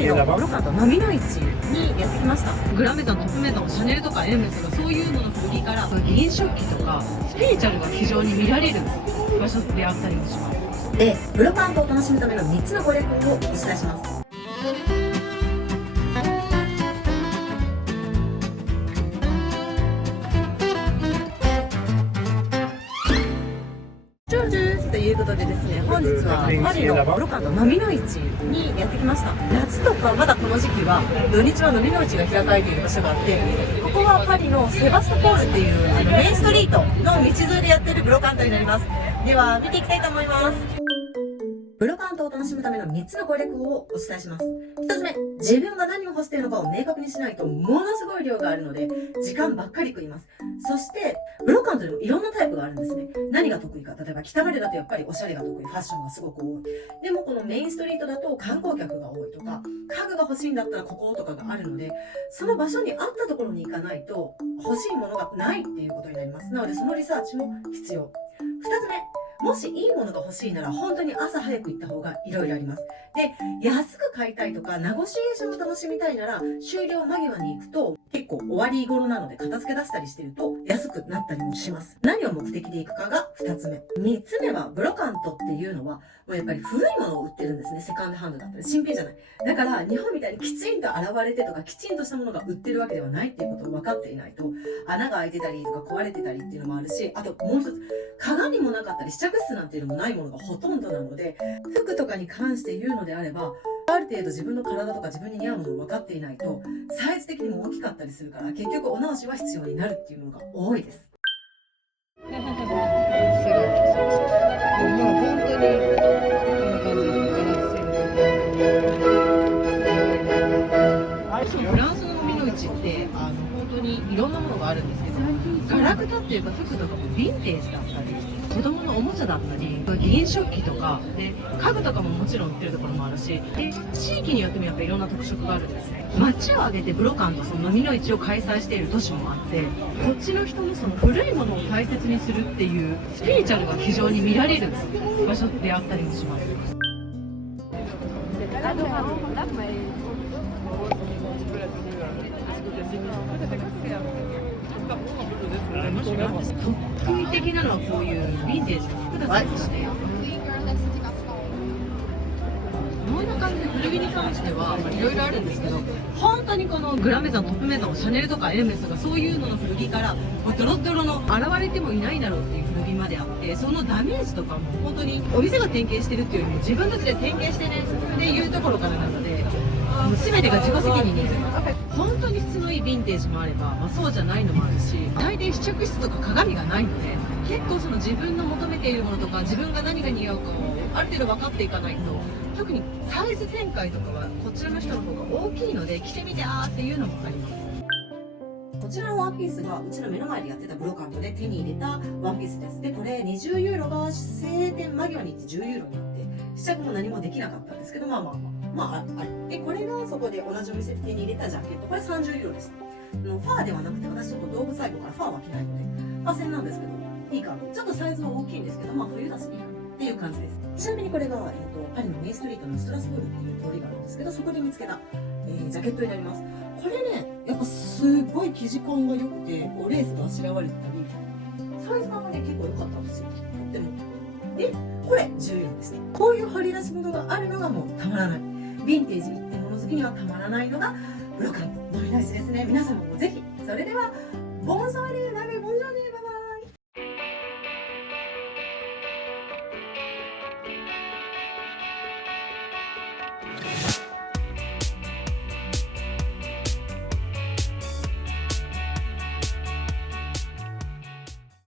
リのブロカと波の市にやってきました。グランメゾン、トップメゾン、シャネルとかエルメスとかそういうのの古着から銀食器とかスピリチュアルが非常に見られる場所であったりもします。で、ブロカントを楽しむための3つの攻略法をお伝えします。ということでですね、本日はパリのブロカント波の市にやってきました。夏とかまだこの時期は土日は飲みの市が開かれている場所があって、ここはパリのセバストポールっていうメインストリートの道沿いでやってるブロカントになります。では見ていきたいと思います。ブロカントを楽しむための3つの攻略法をお伝えします。1つ目、自分が何を欲しているのかを明確にしないとものすごい量があるので時間ばっかり食います。そしてブロカントでもいろんなタイプがあるんですね。何が得意か、例えば北マレだとやっぱりおしゃれが得意、ファッションがすごく多い。でもこのメインストリートだと観光客が多いとか、家具が欲しいんだったらこことかがあるので、その場所に合ったところに行かないと欲しいものがないっていうことになります。なのでそのリサーチも必要。2つ目、もしいいものが欲しいなら本当に朝早く行った方がいろいろあります。で、安く買いたいとかネゴシエーションを楽しみたいなら終了間際に行くと結構終わり頃なので片付け出したりしてると安くなったりもします。何を目的で行くかが2つ目。3つ目はブロカントっていうのはもうやっぱり古いものを売ってるんですね。セカンドハンドだったり新品じゃない。だから日本みたいにきちんと洗われてとかきちんとしたものが売ってるわけではないっていうことを分かっていないと穴が開いてたりとか壊れてたりっていうのもあるし、あともう一つ鏡もなかったり試着室なんていうのもないものがほとんどなので、服とかに関して言うのであればある程度自分の体とか自分に似合うものを分かっていないとサイズ的にも大きかったりするから結局お直しは必要になるっていうのが多いです。すごい。もう本当にこんな感じです。フランスの飲みの市って本当にいろんなものがあるんですけど、ガラクタっていうか服とかもヴィンテージだったり子供のおもちゃだったり銀食器とかで家具とかももちろん売ってるところもあるし、で地域によってもやっぱりいろんな特色があるんですね。街を挙げてブロカンとその飲みの市を開催している都市もあって、こっちの人のその古いものを大切にするっていうスピリチュアルが非常に見られる場所であったりもします。特異的なのはこういうヴィンテージの服だったりして、こんな感じで古着に関してはいろいろあるんですけど、本当にこのグランメゾン、トップメゾン、シャネルとかエルメスとかそういうのの古着からドロッドロの洗われてもいないだろうっていう古着まであって、そのダメージとかも本当にお店が点検してるっていうよりも自分たちで点検してねっていうところからなので、全てが自己責任になります。本当に質のいいヴィンテージもあれば、そうじゃないのもあるし、大抵試着室とか鏡がないので結構その自分の求めているものとか自分が何が似合うかをある程度分かっていかないと、特にサイズ展開とかはこちらの人の方が大きいので着てみてっていうのもあります。こちらのワンピースがうちの目の前でやってたブロカントで手に入れたワンピースです。でこれ20ユーロが晴天間際に行って10ユーロになって試着も何もできなかったんですけど、あれでこれがそこで同じお店で手に入れたジャケット、これ30ユーロです。ファーではなくて私ちょっと動物愛護からファーは着ないのでファー線なんですけどいいかな、ちょっとサイズは大きいんですけど冬だしいいかなっていう感じです。ちなみにこれが、パリのメインストリートのストラスブールっていう通りがあるんですけど、そこで見つけた、ジャケットになります。これねやっぱすごい生地感が良くてレースがあしらわれてたりサイズ感がね結構良かったんですよ、とっても。でこれ10ユーロですね。こういう掘り出し物があるのがもうたまらない、ヴィンテージ一点物好きにはたまらないのがブロカント飲み出しですね。皆様もぜひ。それではボンソーレーバイボンジョーレーバイ。